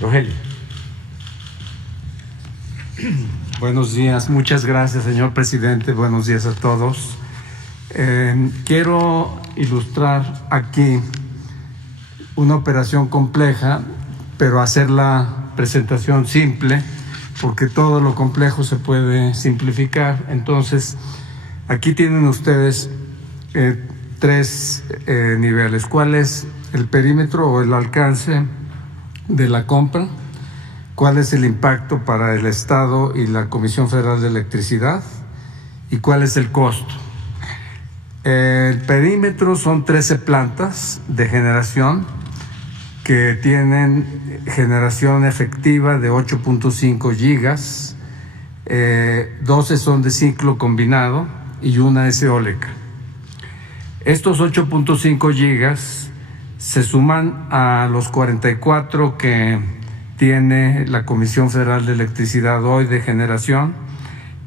Rogelio. Buenos días, muchas gracias, señor presidente. Buenos días a todos. Quiero ilustrar aquí una operación compleja, pero hacer la presentación simple, porque todo lo complejo se puede simplificar. Entonces, aquí tienen ustedes tres niveles. ¿Cuál es el perímetro o el alcance de la compra? ¿Cuál es el impacto para el Estado y la Comisión Federal de Electricidad? ¿Y cuál es el costo? El perímetro son 13 plantas de generación que tienen generación efectiva de 8.5 gigas, 12 son de ciclo combinado y una es eólica. Estos 8.5 gigas se suman a los 44 que tiene la Comisión Federal de Electricidad hoy de generación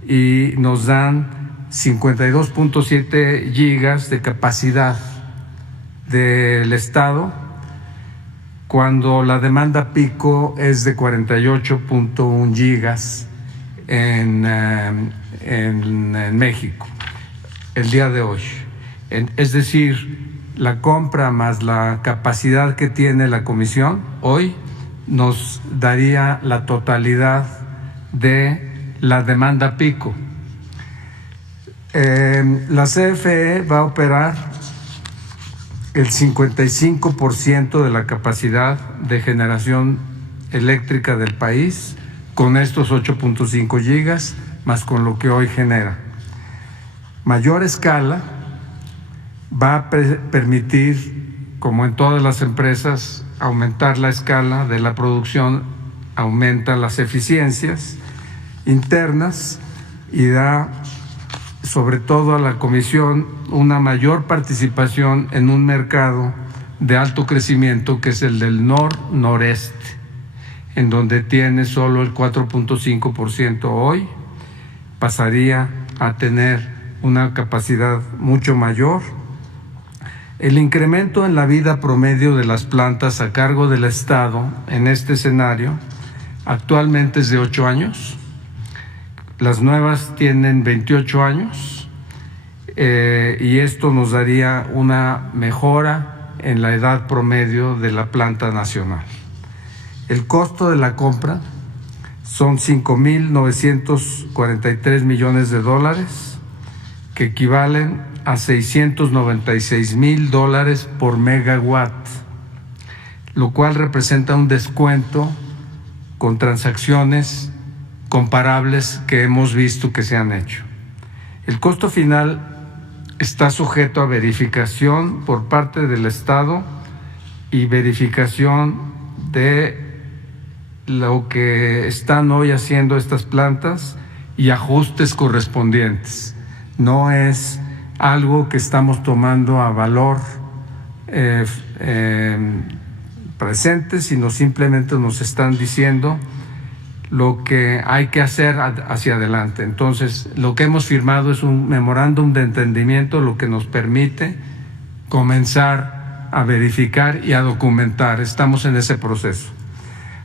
y nos dan 52.7 gigas de capacidad del Estado, cuando la demanda pico es de 48.1 gigas en México el día de hoy. Es decir, la compra más la capacidad que tiene la Comisión hoy nos daría la totalidad de la demanda pico. La CFE va a operar el 55% de la capacidad de generación eléctrica del país con estos 8.5 gigas más con lo que hoy genera. Mayor escala va a permitir, como en todas las empresas, aumentar la escala de la producción, aumenta las eficiencias internas y da sobre todo a la Comisión una mayor participación en un mercado de alto crecimiento que es el del nor-noreste, en donde tiene solo el 4.5% hoy, pasaría a tener una capacidad mucho mayor. El incremento en la vida promedio de las plantas a cargo del Estado en este escenario actualmente es de 8 años. Las nuevas tienen 28 años y esto nos daría una mejora en la edad promedio de la planta nacional. El costo de la compra son $5,943 millones, que equivalen a $696,000 por megawatt, lo cual representa un descuento con transacciones comparables que hemos visto que se han hecho. El costo final está sujeto a verificación por parte del Estado y verificación de lo que están hoy haciendo estas plantas y ajustes correspondientes. No es algo que estamos tomando a valor presente, sino simplemente nos están diciendo lo que hay que hacer hacia adelante. Entonces, lo que hemos firmado es un memorándum de entendimiento, lo que nos permite comenzar a verificar y a documentar. Estamos en ese proceso.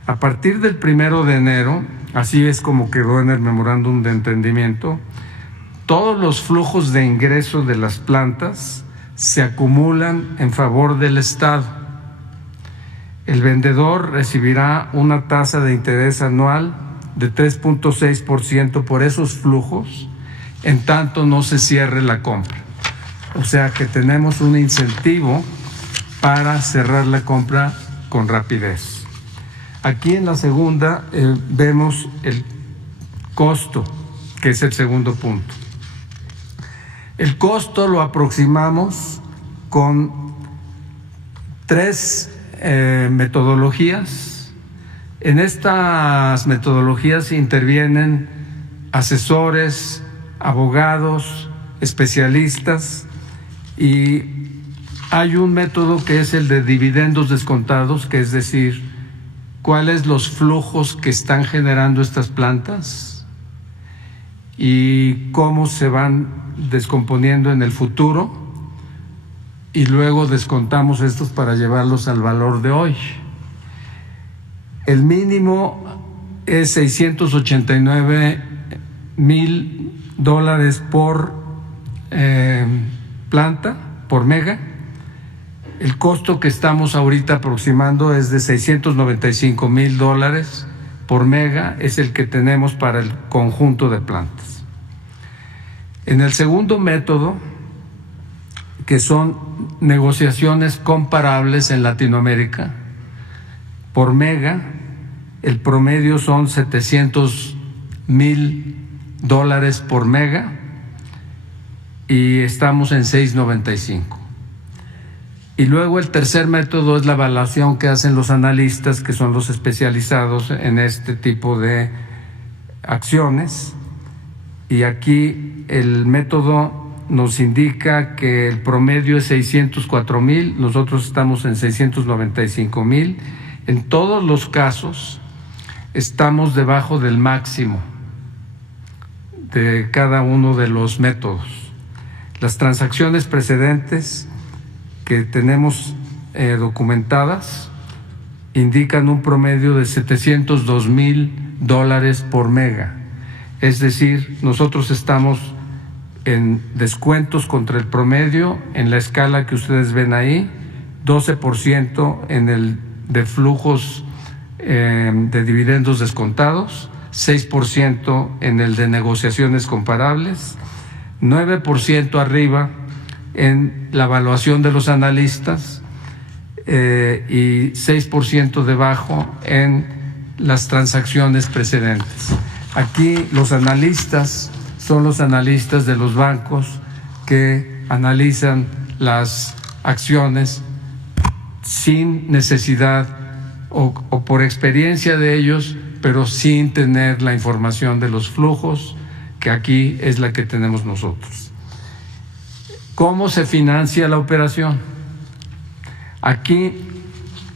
A partir del 1 de enero, así es como quedó en el memorándum de entendimiento, todos los flujos de ingreso de las plantas se acumulan en favor del Estado. El vendedor recibirá una tasa de interés anual de 3.6% por esos flujos, en tanto no se cierre la compra. O sea que tenemos un incentivo para cerrar la compra con rapidez. Aquí en la segunda vemos el costo, que es el segundo punto. El costo lo aproximamos con 3 metodologías. En estas metodologías intervienen asesores, abogados, especialistas, y hay un método que es el de dividendos descontados, que es decir, cuáles los flujos que están generando estas plantas y cómo se van descomponiendo en el futuro, y luego descontamos estos para llevarlos al valor de hoy. El mínimo es $689,000 por planta, por mega. El costo que estamos ahorita aproximando es de $695,000 por mega, es el que tenemos para el conjunto de plantas. En el segundo método, que son negociaciones comparables en Latinoamérica, por mega, el promedio son $700,000 por mega y estamos en 695. Y luego el tercer método es la evaluación que hacen los analistas, que son los especializados en este tipo de acciones. Y aquí el método nos indica que el promedio es 604,000, nosotros estamos en 695,000. En todos los casos estamos debajo del máximo de cada uno de los métodos. Las transacciones precedentes que tenemos documentadas indican un promedio de $702,000 por mega. Es decir, nosotros estamos en descuentos contra el promedio en la escala que ustedes ven ahí, 12% en el de flujos de dividendos descontados, 6% en el de negociaciones comparables, 9% arriba en la evaluación de los analistas y 6% debajo en las transacciones precedentes. Aquí los analistas son los analistas de los bancos que analizan las acciones sin necesidad o por experiencia de ellos, pero sin tener la información de los flujos, que aquí es la que tenemos nosotros. ¿Cómo se financia la operación? Aquí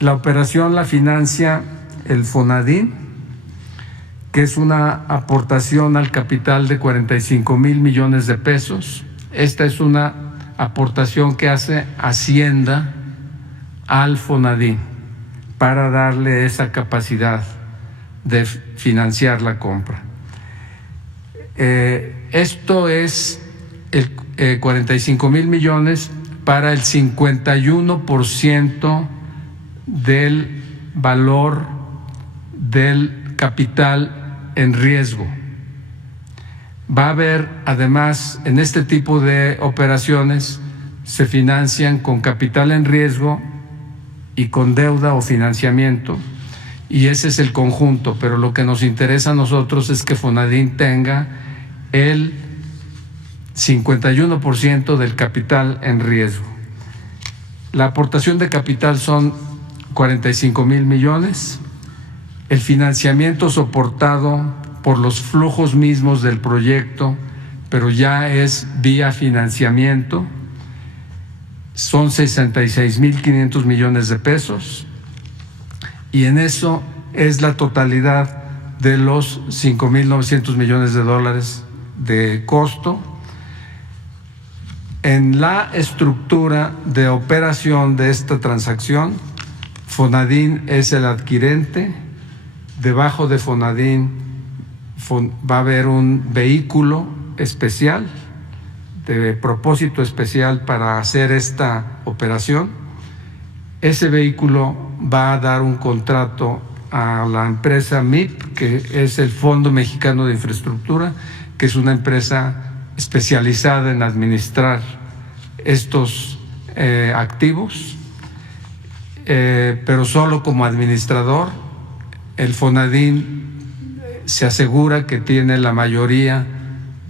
la operación la financia el Fonadín, que es una aportación al capital de 45,000 millones de pesos. Esta es una aportación que hace Hacienda al Fonadín para darle esa capacidad de financiar la compra. Esto es 45,000 millones para el 51% del valor del capital en riesgo. Va a haber, además, en este tipo de operaciones se financian con capital en riesgo y con deuda o financiamiento, y ese es el conjunto, pero lo que nos interesa a nosotros es que Fonadín tenga el 51% del capital en riesgo. La aportación de capital son 45,000 millones. El financiamiento soportado por los flujos mismos del proyecto, pero ya es vía financiamiento, son 66,500 millones de pesos, y en eso es la totalidad de los 5,900 millones de dólares de costo. En la estructura de operación de esta transacción, Fonadín es el adquirente. Debajo de Fonadín va a haber un vehículo especial, de propósito especial para hacer esta operación. Ese vehículo va a dar un contrato a la empresa MIP, que es el Fondo Mexicano de Infraestructura, que es una empresa especializada en administrar estos activos, pero solo como administrador. El Fonadín se asegura que tiene la mayoría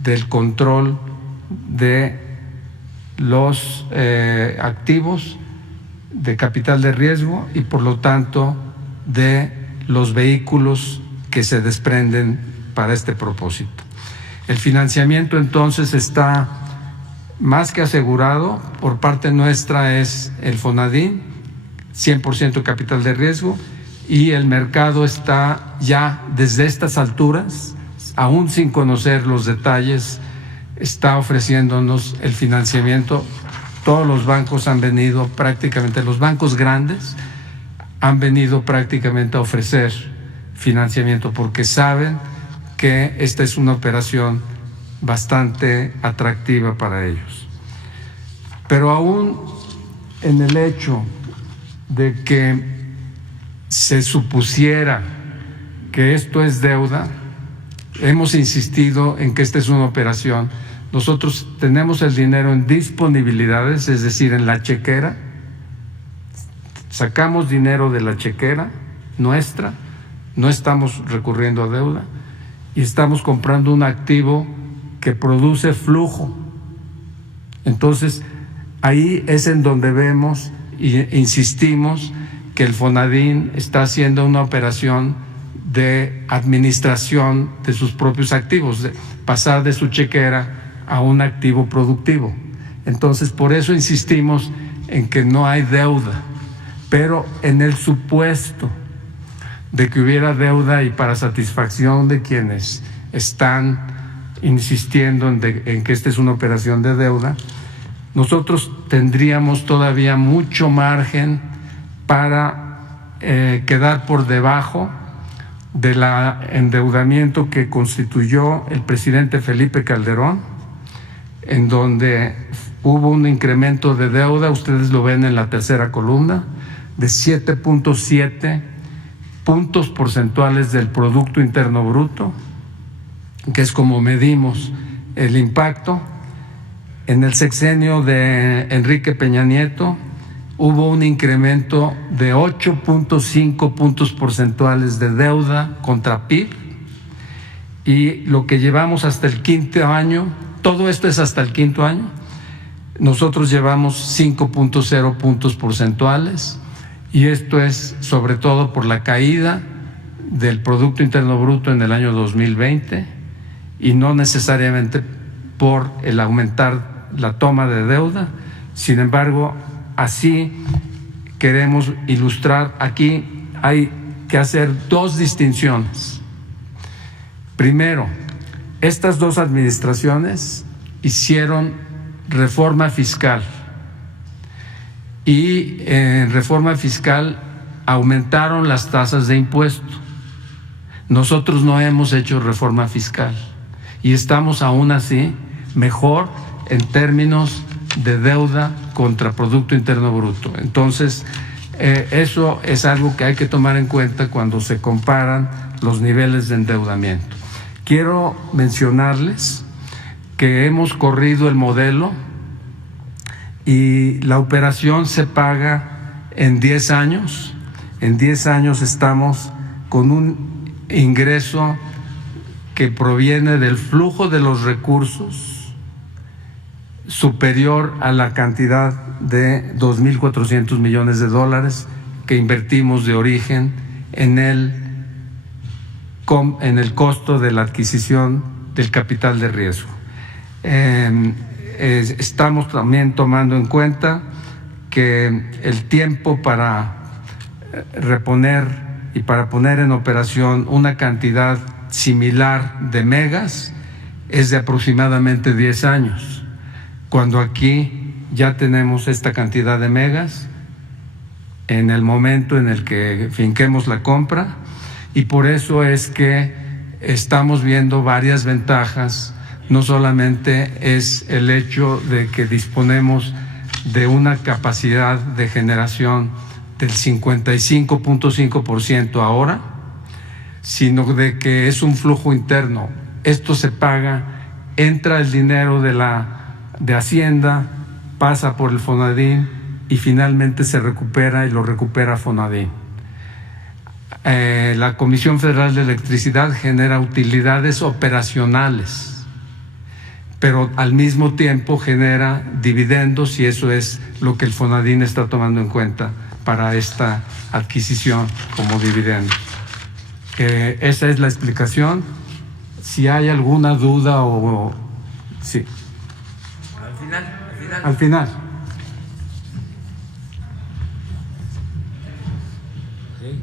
del control de los activos de capital de riesgo y por lo tanto de los vehículos que se desprenden para este propósito. El financiamiento entonces está más que asegurado. Por parte nuestra es el Fonadín, 100% capital de riesgo, y el mercado está ya desde estas alturas, aún sin conocer los detalles, está ofreciéndonos el financiamiento. Todos los bancos han venido, prácticamente los bancos grandes han venido prácticamente a ofrecer financiamiento porque saben que esta es una operación bastante atractiva para ellos. Pero aún en el hecho de que se supusiera que esto es deuda, hemos insistido en que esta es una operación. Nosotros tenemos el dinero en disponibilidades, es decir, en la chequera. Sacamos dinero de la chequera nuestra, no estamos recurriendo a deuda y estamos comprando un activo que produce flujo. Entonces, ahí es en donde vemos e insistimos que el Fonadín está haciendo una operación de administración de sus propios activos, de pasar de su chequera a un activo productivo. Entonces, por eso insistimos en que no hay deuda, pero en el supuesto de que hubiera deuda y para satisfacción de quienes están insistiendo en que esta es una operación de deuda, nosotros tendríamos todavía mucho margen para quedar por debajo del endeudamiento que constituyó el presidente Felipe Calderón, en donde hubo un incremento de deuda, ustedes lo ven en la tercera columna, de 7.7 puntos porcentuales del Producto Interno Bruto, que es como medimos el impacto. En el sexenio de Enrique Peña Nieto hubo un incremento de 8.5 puntos porcentuales de deuda contra PIB, y lo que llevamos hasta el quinto año, todo esto es hasta el quinto año, nosotros llevamos 5.0 puntos porcentuales, y esto es sobre todo por la caída del Producto Interno Bruto en el año 2020 y no necesariamente por el aumentar la toma de deuda. Sin embargo, así queremos ilustrar. Aquí hay que hacer dos distinciones. Primero, estas dos administraciones hicieron reforma fiscal y en reforma fiscal aumentaron las tasas de impuesto. Nosotros no hemos hecho reforma fiscal y estamos aún así mejor en términos de deuda contra Producto Interno Bruto. Entonces, eso es algo que hay que tomar en cuenta cuando se comparan los niveles de endeudamiento. Quiero mencionarles que hemos corrido el modelo y la operación se paga en 10 años. En 10 años estamos con un ingreso que proviene del flujo de los recursos superior a la cantidad de 2.400 millones de dólares que invertimos de origen en el costo de la adquisición del capital de riesgo. Estamos también tomando en cuenta que el tiempo para reponer y para poner en operación una cantidad similar de megas es de aproximadamente 10 años, cuando aquí ya tenemos esta cantidad de megas en el momento en el que finquemos la compra, y por eso es que estamos viendo varias ventajas. No solamente es el hecho de que disponemos de una capacidad de generación del 55.5% ahora, sino de que es un flujo interno. Esto se paga, entra el dinero de Hacienda, pasa por el Fonadín y finalmente se recupera y lo recupera Fonadín. La Comisión Federal de Electricidad genera utilidades operacionales, pero al mismo tiempo genera dividendos, y eso es lo que el Fonadín está tomando en cuenta para esta adquisición como dividendos. Esa es la explicación. Si hay alguna duda o… Sí. Al final. Sí.